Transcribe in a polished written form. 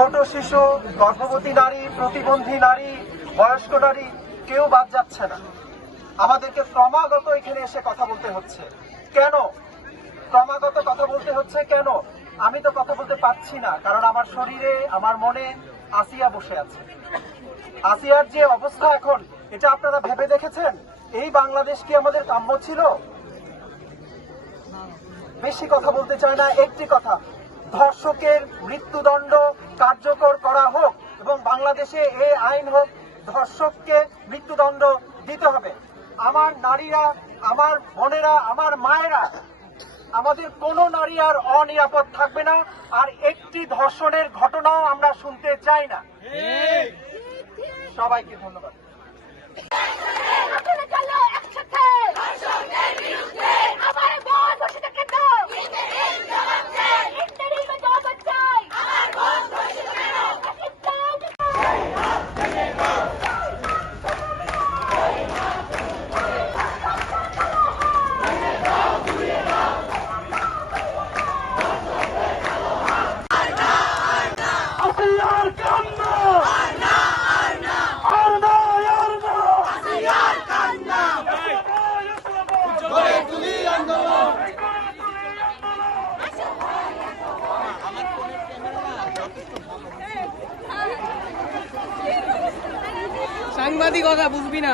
ছোট শিশু, গর্ভবতী নারী, প্রতিবন্ধী নারী, বয়স্ক নারী কেউ বাদ যাচ্ছে না। আমাদেরকে ক্রমাগত এখানে এসে কথা বলতে হচ্ছে। কেন ক্রমাগত কথা বলতে হচ্ছে? কেন? আমি তো কথা বলতে পারছি না, কারণ আমার শরীরে, আমার মনে আসিয়া বসে আছে। আসিয়ার যে অবস্থা এখন, এটা আপনারা ভেবে দেখেছেন? এই বাংলাদেশ কি আমাদের কাম্য ছিল? বেশি কথা বলতে চায় না, একটি কথা, ধর্ষকের মৃত্যুদণ্ড কার্যকর করা হোক এবং বাংলাদেশে এই আইন হোক, ধর্ষককে মৃত্যুদণ্ড দিতে হবে। আমার নারীরা, আমার বোনেরা, আমার মায়েরা, আমাদের কোনো নারী আর অনিরাপদ থাকবে না। আর একটি ধর্ষণের ঘটনাও আমরা শুনতে চাই না। সবাইকে ধন্যবাদ। সাংবাদিকতা বুঝবি না।